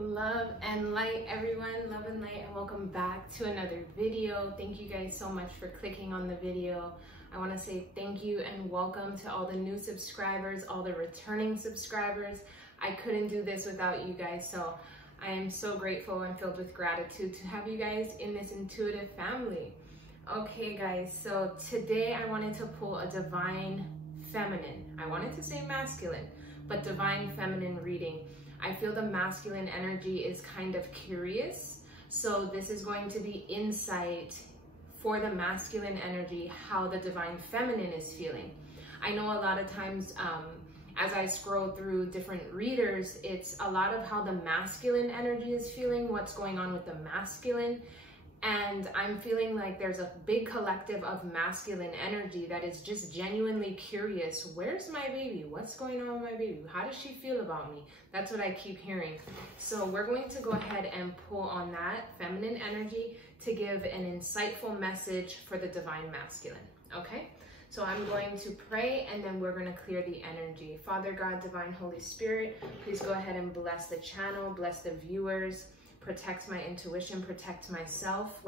Love and light, everyone. Love and light, and welcome back to another video. Thank you guys so much for clicking on the video. I want to say thank you and welcome to all the new subscribers, all the returning subscribers. I couldn't do this without you guys, so I am so grateful and filled with gratitude to have you guys in this intuitive family. Okay guys, so today I wanted to pull a divine feminine. I wanted to say masculine, but divine feminine reading. I feel the masculine energy is kind of curious. So this is going to be insight for the masculine energy, how the divine feminine is feeling. I know a lot of times as I scroll through different readers, it's a lot of how the masculine energy is feeling, what's going on with the masculine. And I'm feeling like there's a big collective of masculine energy that is just genuinely curious. Where's my baby? What's going on with my baby? How does she feel about me? That's what I keep hearing. So we're going to go ahead and pull on that feminine energy to give an insightful message for the divine masculine. Okay? So I'm going to pray and then we're going to clear the energy. Father God, Divine Holy Spirit, please go ahead and bless the channel, bless the viewers. Protect my intuition, protect myself.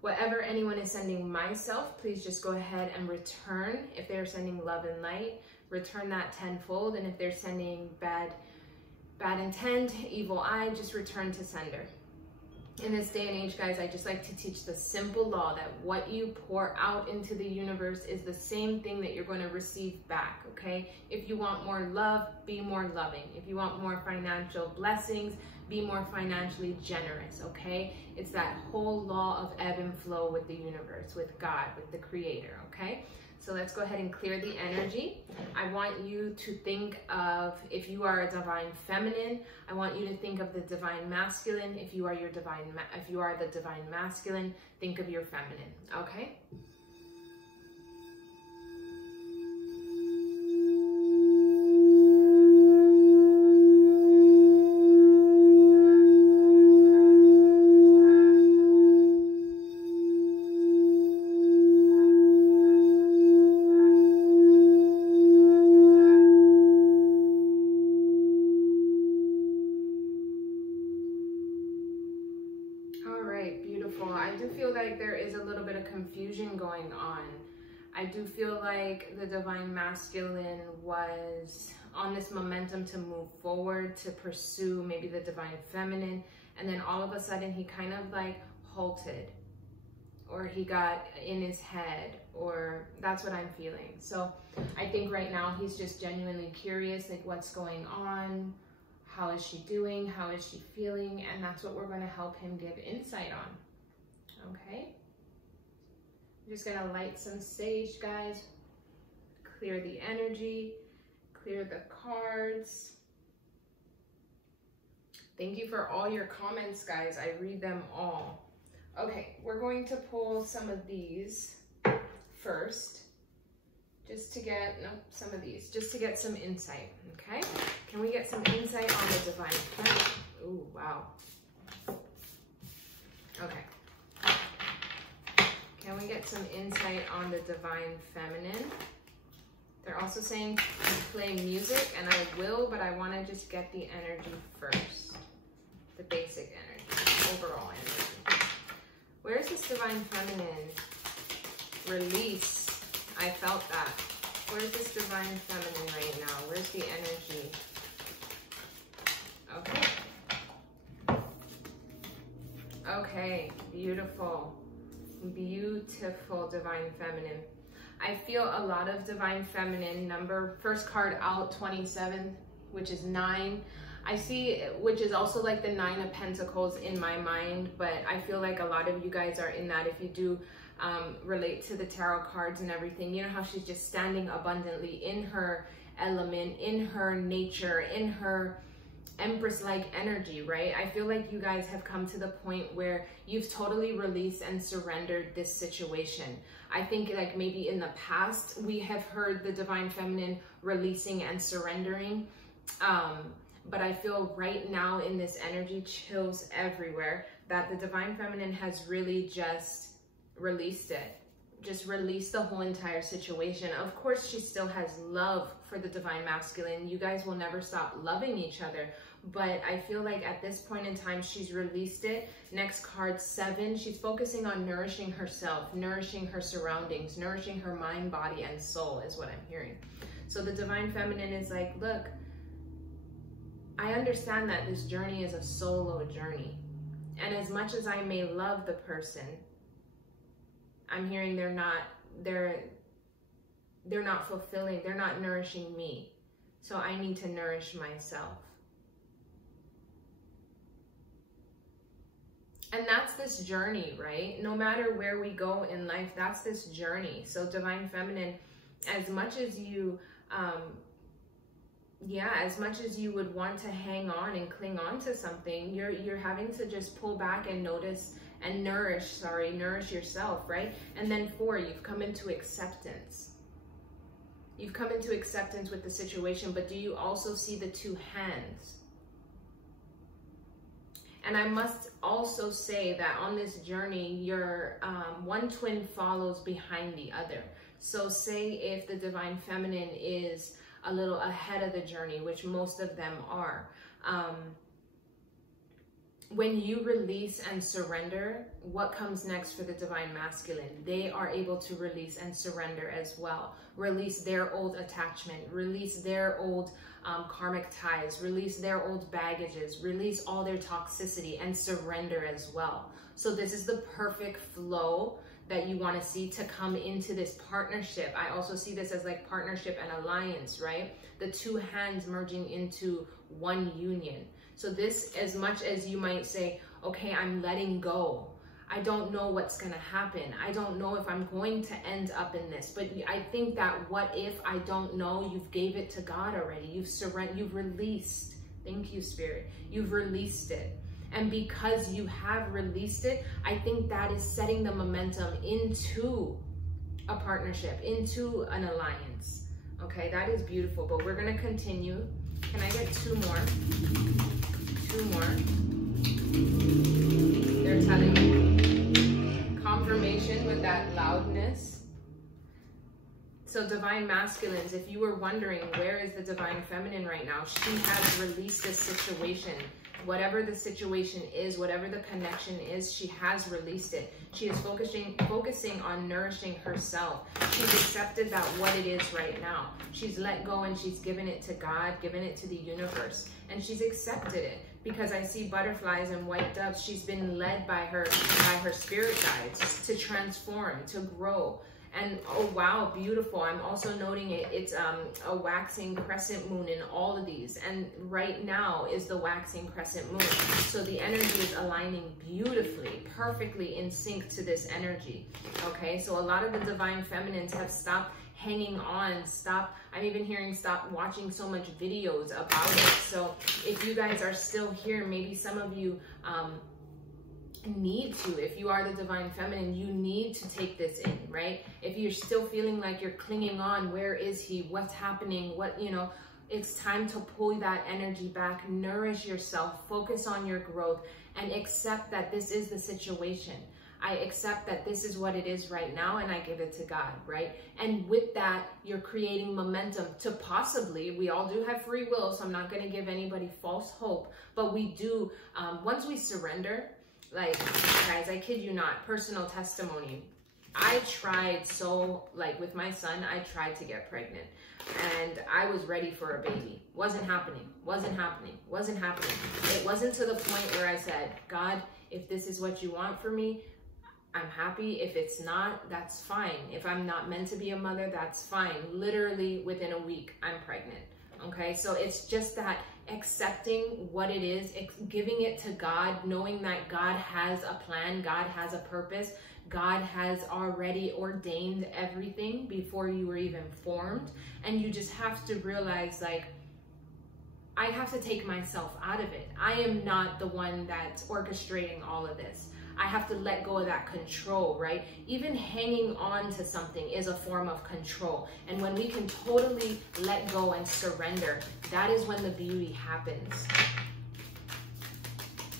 Whatever anyone is sending myself, please just go ahead and return. If they're sending love and light, return that tenfold. And if they're sending bad intent, evil eye, just return to sender. In this day and age, guys, I just like to teach the simple law that what you pour out into the universe is the same thing that you're going to receive back, okay? If you want more love, be more loving. If you want more financial blessings, be more financially generous, okay? It's that whole law of ebb and flow with the universe, with God, with the creator, okay? So let's go ahead and clear the energy. I want you to think of, if you are a divine feminine, I want you to think of the divine masculine. If you are the divine masculine, think of your feminine, okay? I do feel like there is a little bit of confusion going on. I do feel like the divine masculine was on this momentum to move forward, to pursue maybe the divine feminine, and then all of a sudden he kind of like halted, or he got in his head, or that's what I'm feeling. So I think right now he's just genuinely curious, like what's going on, how is she doing, how is she feeling, and that's what we're going to help him give insight on. Okay, I'm just gonna light some sage, guys, clear the energy, clear the cards. Thank you for all your comments, guys. I read them all. Okay, we're going to pull some of these first, just to get, just to get some insight, okay? Can we get some insight on the divine feminine? Ooh, wow. Okay. Can we get some insight on the divine feminine? They're also saying play music, and I will, but I want to just get the energy first. The basic energy, overall energy. Where is this divine feminine? Release. I felt that. Where's this divine feminine right now? Where's the energy? Okay. Okay, beautiful. Beautiful divine feminine. I feel a lot of divine feminine number. First card out, 27, which is 9. I see, which is also like the 9 of Pentacles in my mind, but I feel like a lot of you guys are in that. If you do relate to the tarot cards and everything, you know how she's just standing abundantly in her element, in her nature, in her Empress-like energy, right? I feel like you guys have come to the point where you've totally released and surrendered this situation. I think like maybe in the past we have heard the divine feminine releasing and surrendering, but I feel right now in this energy, chills everywhere, that the divine feminine has really just released it, just release the whole entire situation. Of course, she still has love for the divine masculine. You guys will never stop loving each other. But I feel like at this point in time, she's released it. Next card, 7. She's focusing on nourishing herself, nourishing her surroundings, nourishing her mind, body, and soul is what I'm hearing. So the divine feminine is like, look, I understand that this journey is a solo journey. And as much as I may love the person, I'm hearing they're not fulfilling, they're not nourishing me. So I need to nourish myself. And that's this journey, right? No matter where we go in life, that's this journey. So divine feminine, as much as you, as much as you would want to hang on and cling on to something, you're having to just pull back and notice and nourish yourself, right? And then 4, you've come into acceptance. You've come into acceptance with the situation, but do you also see the 2 hands? And I must also say that on this journey, your one twin follows behind the other. So say if the divine feminine is a little ahead of the journey, which most of them are, when you release and surrender, what comes next for the divine masculine? They are able to release and surrender as well. Release their old attachment, release their old karmic ties, release their old baggages, release all their toxicity and surrender as well. So this is the perfect flow that you want to see to come into this partnership. I also see this as like partnership and alliance, right? The 2 hands merging into one union. So this, as much as you might say, okay, I'm letting go. I don't know what's going to happen. I don't know if I'm going to end up in this. But I think that what if I don't know, you've gave it to God already. You've surrendered, you've released. Thank you, Spirit. You've released it. And because you have released it, I think that is setting the momentum into a partnership, into an alliance. Okay, that is beautiful. But we're going to continue. Can I get 2 more? 2 more. They're telling me confirmation with that loudness. So divine masculines, if you were wondering where is the divine feminine right now, she has released this situation. Whatever the situation is, whatever the connection is, she has released it. She is focusing on nourishing herself. She's accepted that what it is right now. She's let go and she's given it to God, given it to the universe. And she's accepted it because I see butterflies and white doves. She's been led by her spirit guides to transform, to grow. And oh wow, beautiful. I'm also noting it's a waxing crescent moon in all of these. And right now is the waxing crescent moon. So the energy is aligning beautifully, perfectly in sync to this energy. Okay, so a lot of the divine feminines have stopped hanging on, I'm even hearing stop watching so much videos about it. So if you guys are still here, maybe some of you need to, if you are the divine feminine, you need to take this in, right? If you're still feeling like you're clinging on, where is he, what's happening, what, you know, it's time to pull that energy back, nourish yourself, focus on your growth, and accept that this is the situation. I accept that this is what it is right now, and I give it to God, right? And with that, you're creating momentum to possibly, we all do have free will, so I'm not going to give anybody false hope, but we do, once we surrender, like, guys, I kid you not, personal testimony. I tried with my son, I tried to get pregnant and I was ready for a baby. Wasn't happening. It wasn't to the point where I said, God, if this is what you want for me, I'm happy. If it's not, that's fine. If I'm not meant to be a mother, that's fine. Literally within a week, I'm pregnant. Okay, so it's just that accepting what it is, giving it to God, knowing that God has a plan, God has a purpose, God has already ordained everything before you were even formed. And you just have to realize, like, I have to take myself out of it. I am not the one that's orchestrating all of this. I have to let go of that control, right? Even hanging on to something is a form of control. And when we can totally let go and surrender, that is when the beauty happens.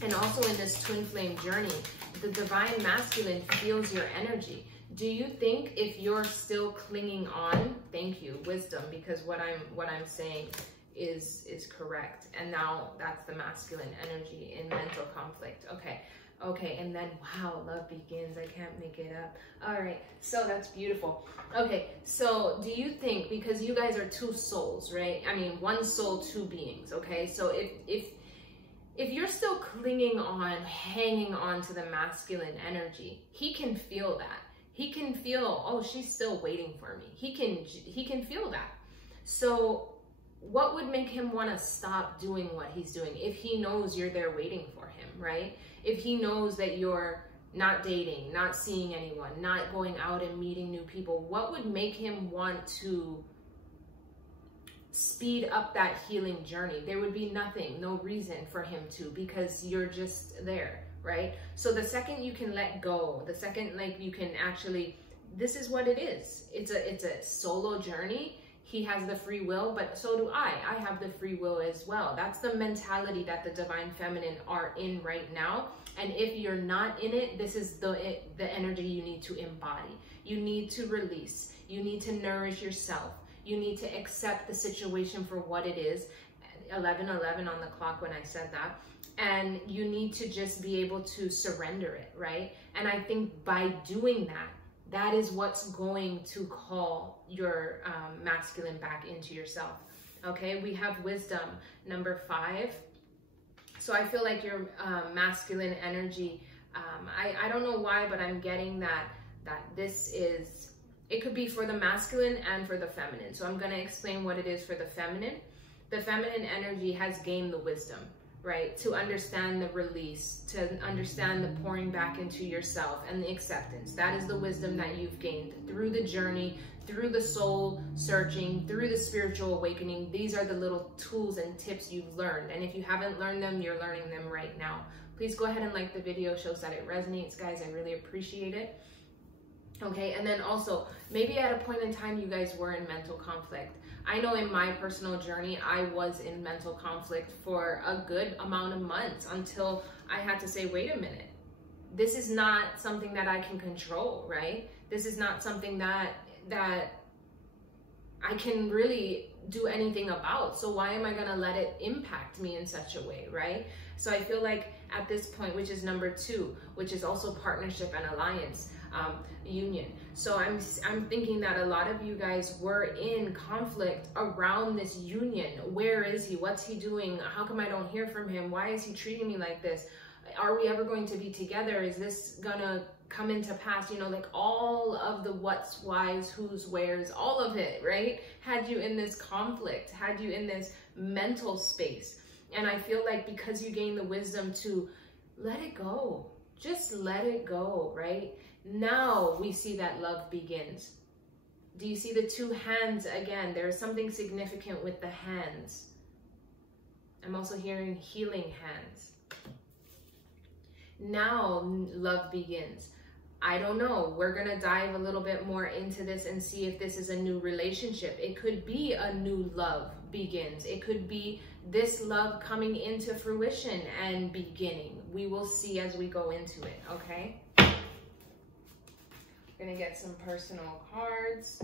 And also in this twin flame journey, the divine masculine feels your energy. Do you think if you're still clinging on, thank you, wisdom, because what I'm saying is correct. And now that's the masculine energy in mental conflict. Okay, and then wow, love begins. I can't make it up. All right, so that's beautiful. Okay, so do you think, because you guys are two souls, right? I mean, one soul, two beings. Okay, so if you're still clinging on, hanging on to the masculine energy, he can feel that. He can feel, oh, she's still waiting for me. He can feel that. So what would make him want to stop doing what he's doing if he knows you're there waiting for him, right? If he knows that you're not dating, not seeing anyone, not going out and meeting new people, what would make him want to speed up that healing journey? There would be nothing, no reason for him to, because you're just there, right? So the second you can let go, the second like you can actually, this is what it is. It's a solo journey. He has the free will, but so do I. I have the free will as well. That's the mentality that the divine feminine are in right now. And if you're not in it, this is the energy you need to embody. You need to release. You need to nourish yourself. You need to accept the situation for what it is. 11:11 on the clock when I said that. And you need to just be able to surrender it, right? And I think by doing that, that is what's going to call your masculine back into yourself. Okay, we have wisdom, number 5. So I feel like your masculine energy, I don't know why, but I'm getting that this is, it could be for the masculine and for the feminine. So I'm going to explain what it is for the feminine. The feminine energy has gained the wisdom, right? To understand the release, to understand the pouring back into yourself and the acceptance. That is the wisdom that you've gained through the journey, through the soul searching, through the spiritual awakening. These are the little tools and tips you've learned. And if you haven't learned them, you're learning them right now. Please go ahead and like the video. It shows that it resonates, guys. I really appreciate it. Okay, and then also, maybe at a point in time, you guys were in mental conflict. I know in my personal journey, I was in mental conflict for a good amount of months until I had to say, wait a minute, this is not something that I can control, right? This is not something that I can really do anything about. So why am I gonna let it impact me in such a way, right? So I feel like at this point, which is number 2, which is also partnership and alliance, union. So I'm thinking that a lot of you guys were in conflict around this union. Where is he? What's he doing? How come I don't hear from him? Why is he treating me like this? Are we ever going to be together? Is this gonna come into pass? You know, like all of the what's, whys, who's, where's, all of it, right? Had you in this conflict, had you in this mental space. And I feel like because you gained the wisdom to let it go, just let it go, right? Now we see that love begins. Do you see the 2 hands again? There is something significant with the hands. I'm also hearing healing hands. Now love begins. I don't know. We're going to dive a little bit more into this and see if this is a new relationship. It could be a new love begins. It could be this love coming into fruition and beginning. We will see as we go into it, okay? Gonna get some personal cards.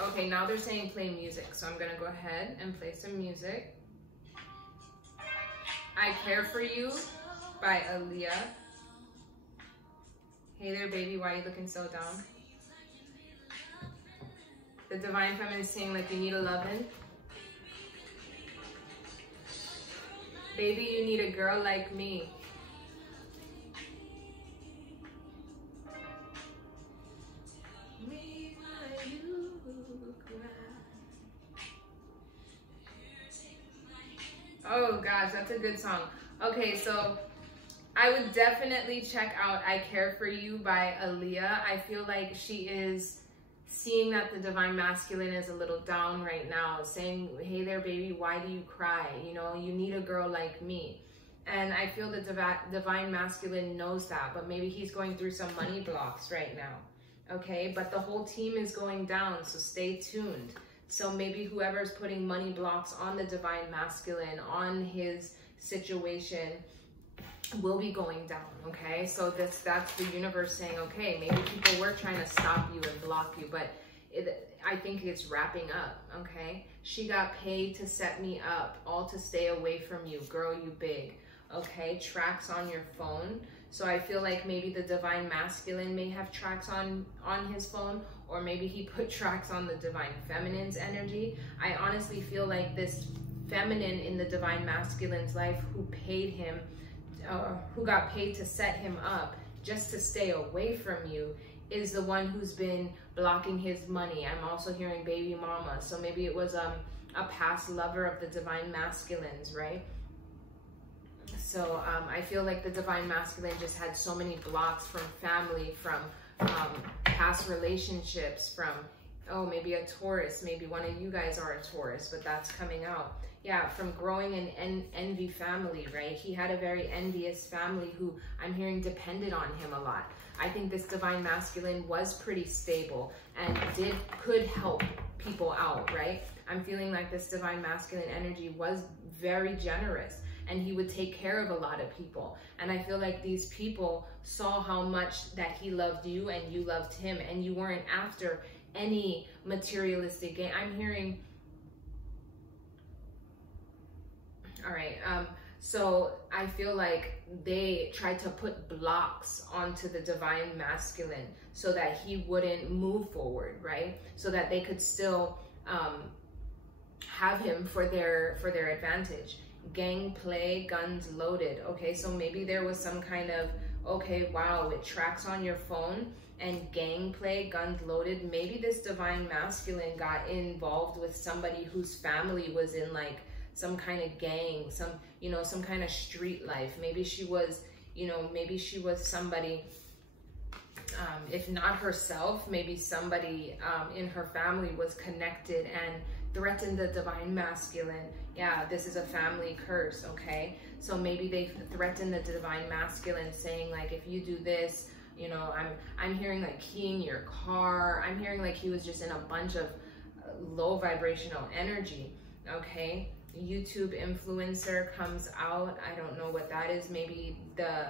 Okay, now they're saying play music, so I'm gonna go ahead and play some music. I Care For You by Aaliyah. Hey there, baby, why are you looking so down? The divine feminine is saying like you need a lovin'. Baby, you need a girl like me. Oh gosh, that's a good song. Okay, so I would definitely check out I Care For You by Aaliyah. I feel like she is seeing that the divine masculine is a little down right now, saying, hey there, baby, why do you cry? You know, you need a girl like me. And I feel the divine masculine knows that, but maybe he's going through some money blocks right now. Okay, but the whole team is going down, so stay tuned. So maybe whoever's putting money blocks on the divine masculine, on his situation, will be going down, okay? So that's the universe saying, okay, maybe people were trying to stop you and block you, but I think it's wrapping up, okay? She got paid to set me up, all to stay away from you. Girl, you big, okay? Tracks on your phone. So I feel like maybe the divine masculine may have tracks on his phone, or maybe he put tracks on the divine feminine's energy. I honestly feel like this feminine in the divine masculine's life who paid him, who got paid to set him up just to stay away from you, is the one who's been blocking his money. I'm also hearing baby mama. So maybe it was a past lover of the divine masculines, right? So I feel like the divine masculine just had so many blocks from family, from past relationships, from, oh, maybe a Taurus, maybe one of you guys are a Taurus, but that's coming out. Yeah, from growing an envy family, right? He had a very envious family who I'm hearing depended on him a lot. I think this divine masculine was pretty stable and could help people out, right? I'm feeling like this divine masculine energy was very generous, and he would take care of a lot of people. And I feel like these people saw how much that he loved you and you loved him, and you weren't after any materialistic gain. I'm hearing, all right, so I feel like they tried to put blocks onto the divine masculine so that he wouldn't move forward, right? So that they could still have him for their advantage. Gang play, guns loaded. Okay, so maybe there was some kind of, okay, wow, it tracks on your phone and gang play, guns loaded. Maybe this divine masculine got involved with somebody whose family was in like some kind of gang, some kind of street life. Maybe she was, maybe she was somebody, if not herself, maybe somebody in her family was connected and threatened the divine masculine. Yeah, this is a family curse, okay? So maybe they threatened the divine masculine saying like, if you do this, I'm hearing like keying your car. I'm hearing like he was just in a bunch of low vibrational energy, okay? YouTube influencer comes out. I don't know what that is. Maybe the,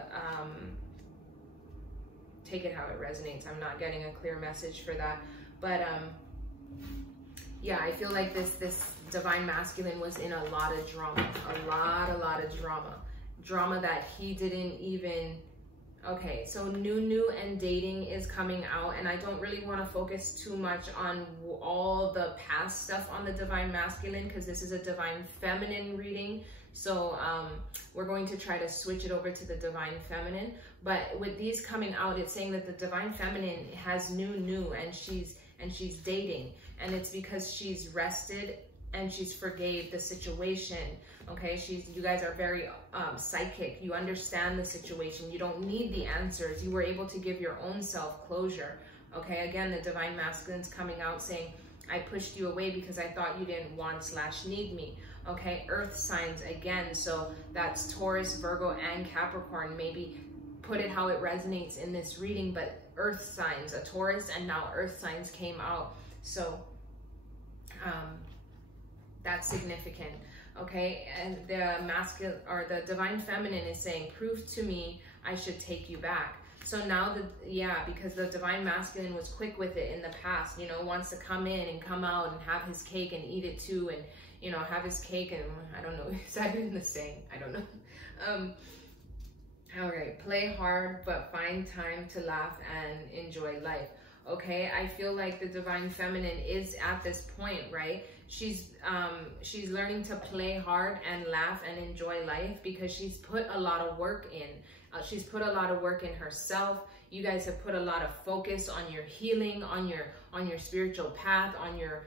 take it how it resonates. I'm not getting a clear message for that. But yeah, I feel like this divine masculine was in a lot of drama, a lot of drama that he didn't even, okay, so new and dating is coming out, and I don't really want to focus too much on all the past stuff on the divine masculine because this is a divine feminine reading. So we're going to try to switch it over to the divine feminine. But with these coming out, it's saying that the divine feminine has new and she's dating, and it's because she's rested and she's forgave the situation. Okay, you guys are very psychic. You understand the situation. You don't need the answers. You were able to give your own self closure. Okay, again, the divine masculine's coming out saying, I pushed you away because I thought you didn't want/need me. Okay, earth signs again. So that's Taurus, Virgo, and Capricorn. Maybe put it how it resonates in this reading, but earth signs, a Taurus and now earth signs came out. So that's significant. Okay, and the masculine or the divine feminine is saying, prove to me I should take you back. So now because the divine masculine was quick with it in the past, wants to come in and come out and have his cake and eat it too, and have his cake, and I don't know, is that even the same? I don't know. All right, play hard but find time to laugh and enjoy life. Okay, I feel like the divine feminine is at this point, right? She's learning to play hard and laugh and enjoy life because she's put a lot of work in. She's put a lot of work in herself. You guys have put a lot of focus on your healing, on your spiritual path, on your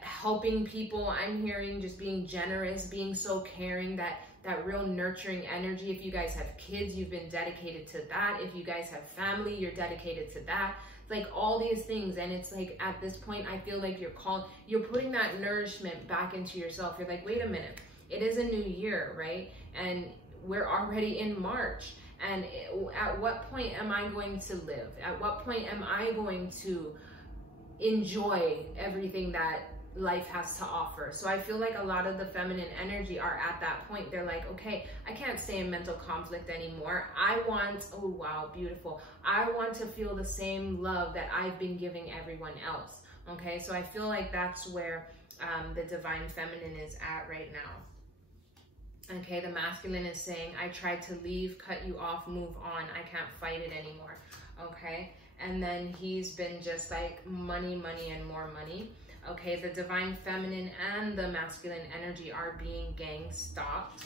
helping people. I'm hearing just being generous, being so caring, that real nurturing energy. If you guys have kids, you've been dedicated to that. If you guys have family, you're dedicated to that. Like all these things. And it's like at this point, I feel like you're putting that nourishment back into yourself. You're like, wait a minute, it is a new year, right? And we're already in March. And at what point am I going to live? At what point am I going to enjoy everything that life has to offer. So I feel like a lot of the feminine energy are at that point. They're like, okay, I can't stay in mental conflict anymore. I want, oh wow, beautiful. I want to feel the same love that I've been giving everyone else. Okay, so I feel like that's where the divine feminine is at right now. Okay, the masculine is saying, I tried to leave, cut you off, move on. I can't fight it anymore. Okay, and then he's been just like money, money, and more money. Okay, the divine feminine and the masculine energy are being gang stopped.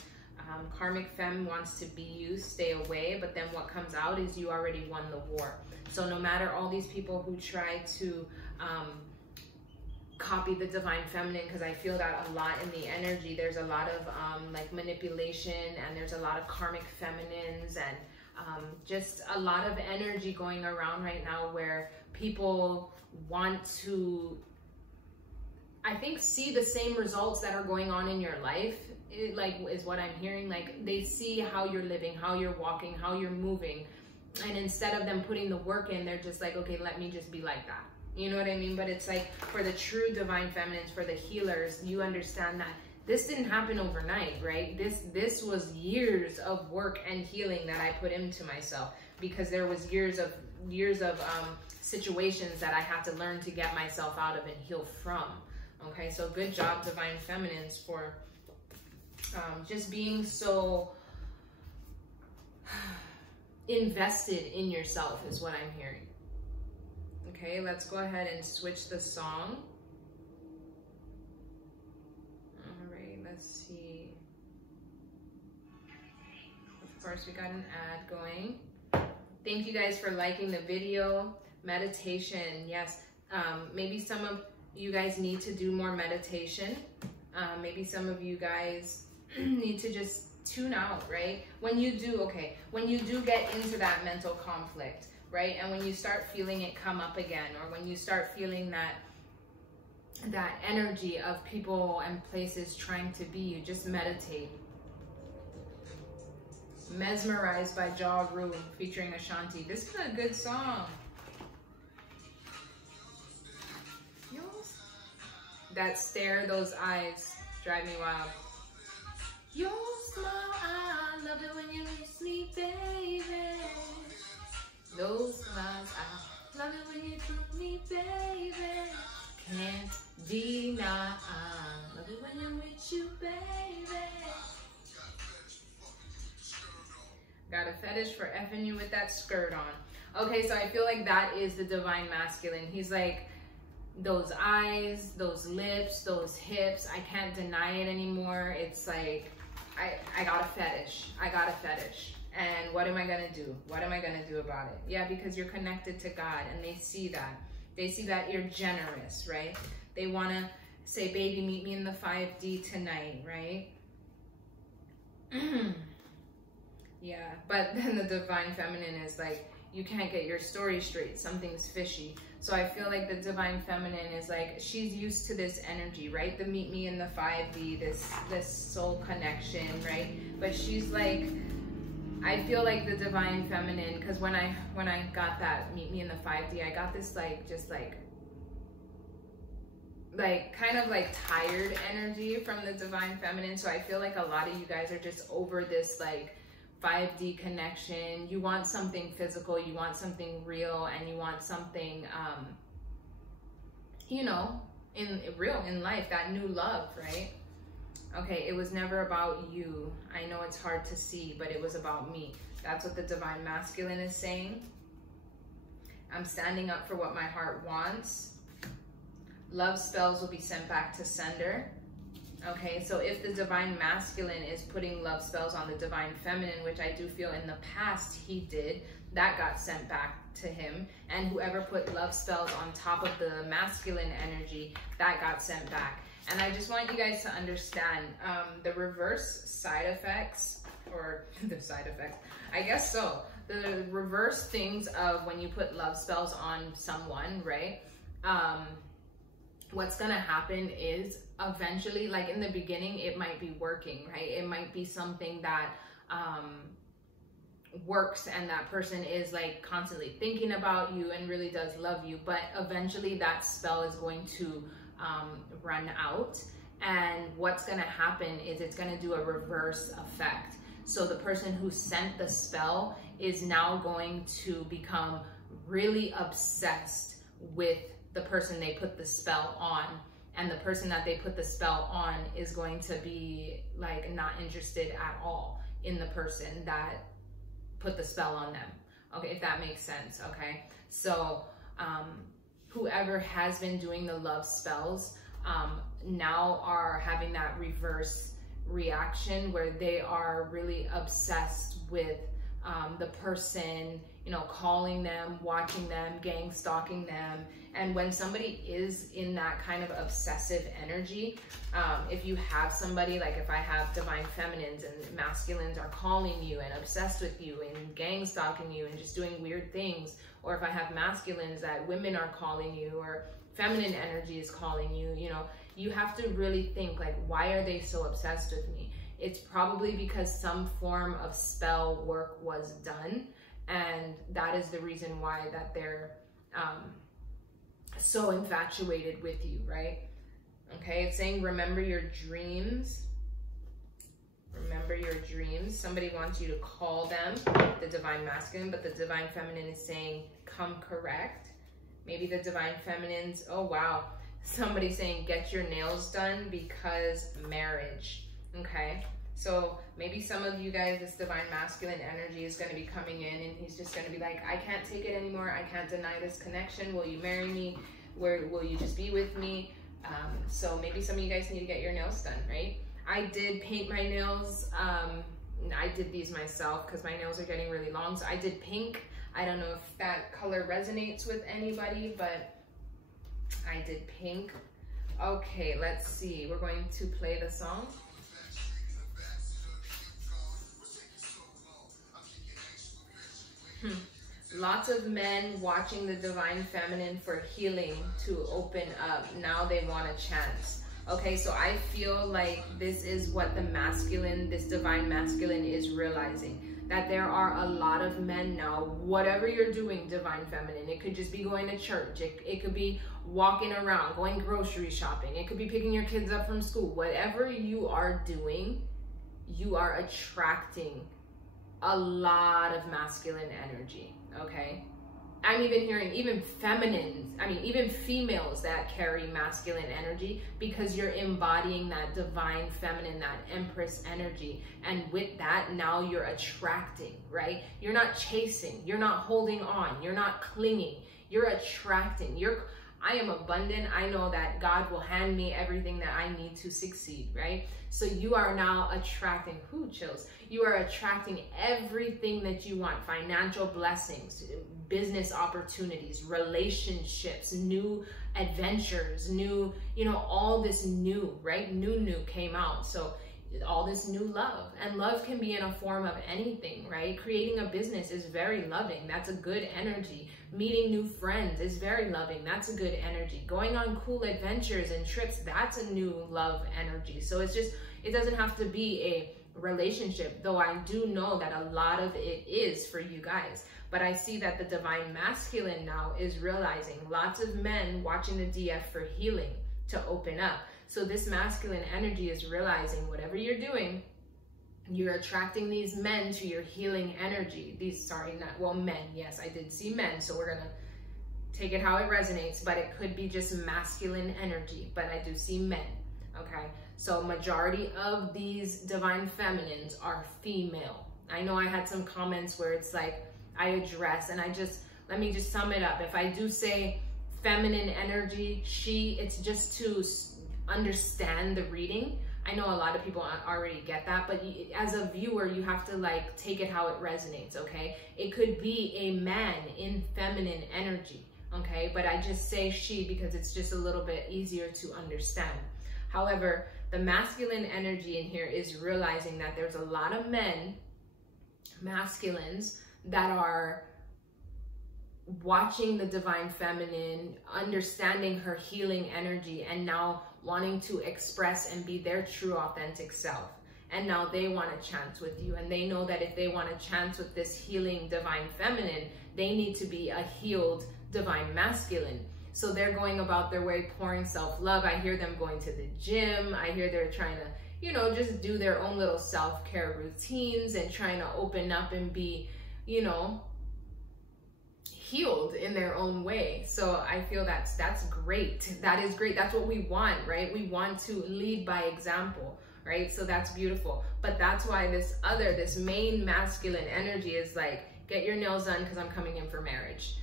Karmic femme wants to be you, stay away, but then what comes out is you already won the war. So no matter all these people who try to copy the divine feminine, because I feel that a lot in the energy, there's a lot of like manipulation, and there's a lot of karmic feminines, and just a lot of energy going around right now where people want to, I think, see the same results that are going on in your life, is what I'm hearing. Like, they see how you're living, how you're walking, how you're moving, and instead of them putting the work in, they're just like, okay, let me just be like that. You know what I mean? But it's like, for the true divine feminines, for the healers, you understand that this didn't happen overnight, right? This was years of work and healing that I put into myself, because there was years of situations that I had to learn to get myself out of and heal from. Okay, so good job, divine feminines, for just being so invested in yourself is what I'm hearing. Okay, let's go ahead and switch the song. All right, let's see. Of course, we got an ad going. Thank you guys for liking the video. Meditation, yes. Maybe some of you guys need to do more meditation. Maybe some of you guys need to just tune out, right? When you do get into that mental conflict, right? And when you start feeling it come up again, or when you start feeling that energy of people and places trying to be you, just meditate. Mesmerized by Ja Rule featuring Ashanti. This is a good song. That stare, those eyes drive me wild. Your smile, I love it when you kiss me, baby. Those smiles, I love it when you kiss me, baby. Can't deny, I love it when I'm with you, baby. Got a fetish for effing you with that skirt on. Okay, so I feel like that is the divine masculine. He's like, those eyes, those lips, those hips, I can't deny it anymore. It's like, I got a fetish. I got a fetish. And what am I gonna do? What am I gonna do about it? Yeah, because you're connected to God, and they see that. They see that you're generous, right? They wanna say, baby, meet me in the 5D tonight, right? Yeah, but then the divine feminine is like, you can't get your story straight. Something's fishy. So I feel like the divine feminine is like, she's used to this energy, right? The meet me in the 5D, this soul connection, right? But she's like, I feel like the divine feminine, because when I got that meet me in the 5D, I got this like, just like kind of like tired energy from the divine feminine. So I feel like a lot of you guys are just over this like 5D connection. You want something physical, you want something real, and you want something, you know, in life, that new love, right? Okay, it was never about you. I know it's hard to see, but it was about me. That's what the divine masculine is saying. I'm standing up for what my heart wants. Love spells will be sent back to sender. Okay, so if the divine masculine is putting love spells on the divine feminine, which I do feel in the past he did, that got sent back to him. And whoever put love spells on top of the masculine energy, that got sent back. And I just want you guys to understand the reverse side effects, or the side effects, I guess so. The reverse things of when you put love spells on someone, right? What's gonna happen is eventually, like in the beginning, it might be working, right? It might be something that works, and that person is like constantly thinking about you and really does love you, but eventually that spell is going to run out. And what's going to happen is it's going to do a reverse effect. So the person who sent the spell is now going to become really obsessed with the person they put the spell on. And the person that they put the spell on is going to be like not interested at all in the person that put the spell on them. Okay, if that makes sense, okay? So whoever has been doing the love spells now are having that reverse reaction where they are really obsessed with the person, you know, calling them, watching them, gang stalking them. And when somebody is in that kind of obsessive energy, if you have somebody, like if I have divine feminines and masculines are calling you and obsessed with you and gang stalking you and just doing weird things, or if I have masculines that women are calling you or feminine energy is calling you, you know, you have to really think like, why are they so obsessed with me? It's probably because some form of spell work was done, and that is the reason why that they're so infatuated with you, right? Okay, it's saying remember your dreams. Remember your dreams. Somebody wants you to call them, the divine masculine, but the divine feminine is saying come correct. Maybe the divine feminines, oh wow, somebody saying get your nails done because marriage. Okay, so maybe some of you guys, this divine masculine energy is going to be coming in and he's just going to be like, I can't take it anymore. I can't deny this connection. Will you marry me? Where will you just be with me? So maybe some of you guys need to get your nails done, right? I did paint my nails. I did these myself because my nails are getting really long. So I did pink. I don't know if that color resonates with anybody, but I did pink. Okay, let's see. We're going to play the song. Lots of men watching the divine feminine for healing to open up. Now they want a chance. Okay, so I feel like this is what the masculine, this divine masculine is realizing. That there are a lot of men now, whatever you're doing, divine feminine. It could just be going to church. It could be walking around, going grocery shopping. It could be picking your kids up from school. Whatever you are doing, you are attracting a lot of masculine energy, okay? I'm even hearing even feminines, I mean, even females that carry masculine energy because you're embodying that divine feminine, that empress energy. And with that, now you're attracting, right? You're not chasing, you're not holding on, you're not clinging, you're attracting. I am abundant. I know that God will hand me everything that I need to succeed, right? So you are now attracting, chills. You are attracting everything that you want, financial blessings, business opportunities, relationships, new adventures, new, you know, all this new, right? New came out. So all this new love, and love can be in a form of anything, right? Creating a business is very loving. That's a good energy. Meeting new friends is very loving. That's a good energy. Going on cool adventures and trips, that's a new love energy. So it's just, it doesn't have to be a relationship, though I do know that a lot of it is for you guys. But I see that the divine masculine now is realizing lots of men watching the DF for healing to open up. So this masculine energy is realizing whatever you're doing, you're attracting these men to your healing energy. Men. Yes, I did see men. So we're going to take it how it resonates, but it could be just masculine energy, but I do see men. Okay. So majority of these divine feminines are female. I know I had some comments where it's like I address, and let me just sum it up. If I do say feminine energy, it's just to understand the reading. I know a lot of people already get that, but as a viewer, you have to like take it how it resonates, okay? It could be a man in feminine energy, okay? But I just say she because it's just a little bit easier to understand. However, the masculine energy in here is realizing that there's a lot of men, masculines, that are watching the divine feminine, understanding her healing energy, and now wanting to express and be their true authentic self. And now they want a chance with you, and they know that if they want a chance with this healing divine feminine, they need to be a healed divine masculine. So they're going about their way pouring self-love. I hear them going to the gym. I hear they're trying to, you know, just do their own little self-care routines and trying to open up and be, you know, healed in their own way. So I feel that's great. That is great. That's what we want, right? We want to lead by example, right? So that's beautiful. But that's why this main masculine energy is like, get your nails done because I'm coming in for marriage.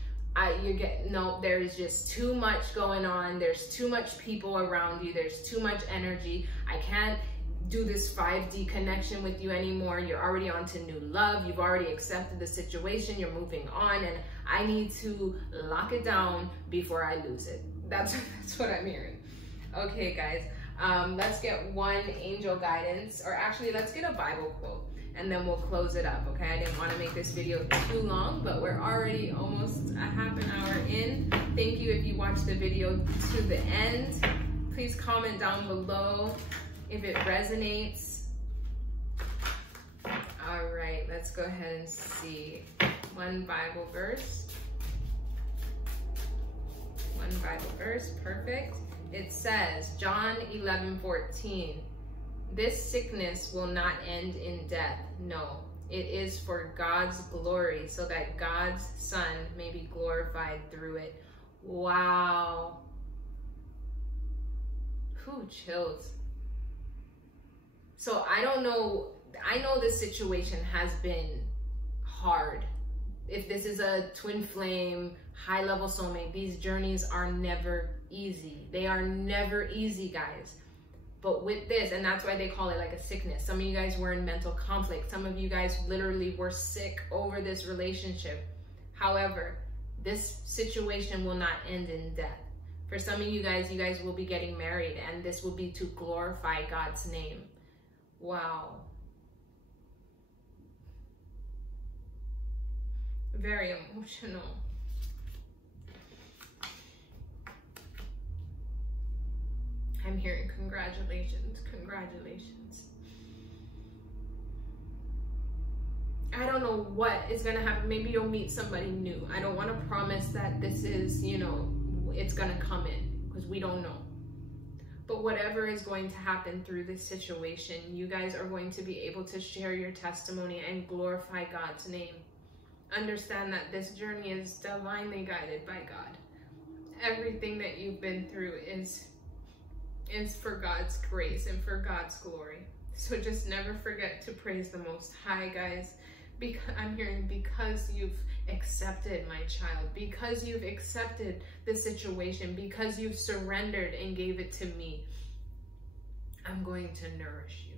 There's just too much going on. There's too much people around you. There's too much energy. I can't do this 5D connection with you anymore. You're already on to new love. You've already accepted the situation. You're moving on, and I need to lock it down before I lose it. That's what I'm hearing. Okay, guys, let's get one angel guidance, or actually let's get a Bible quote, and then we'll close it up, okay? I didn't want to make this video too long, but we're already almost a half an hour in. Thank you if you watched the video to the end. Please comment down below if it resonates. All right, let's go ahead and see one Bible verse. One Bible verse, perfect. It says, John 11:14, this sickness will not end in death. No, it is for God's glory, so that God's Son may be glorified through it. Wow. Whew, chills. So I don't know, I know this situation has been hard. If this is a twin flame, high level soulmate, these journeys are never easy. They are never easy, guys. But with this, and that's why they call it like a sickness. Some of you guys were in mental conflict. Some of you guys literally were sick over this relationship. However, this situation will not end in death. For some of you guys will be getting married, and this will be to glorify God's name. Wow. Very emotional. I'm hearing congratulations, congratulations. I don't know what is gonna happen. Maybe you'll meet somebody new. I don't wanna promise that this is, you know, it's gonna come in, because we don't know. But whatever is going to happen through this situation, you guys are going to be able to share your testimony and glorify God's name. Understand that this journey is divinely guided by God. Everything that you've been through is for God's grace and for God's glory. So just never forget to praise the Most High, guys. Because I'm hearing, because you've accepted my child, because you've accepted the situation, because you've surrendered and gave it to me, I'm going to nourish you.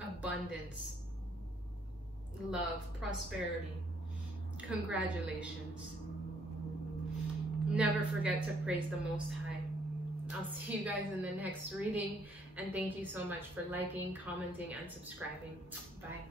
Abundance, love, prosperity. Congratulations. Never forget to praise the Most High. I'll see you guys in the next reading, and thank you so much for liking, commenting, and subscribing. Bye.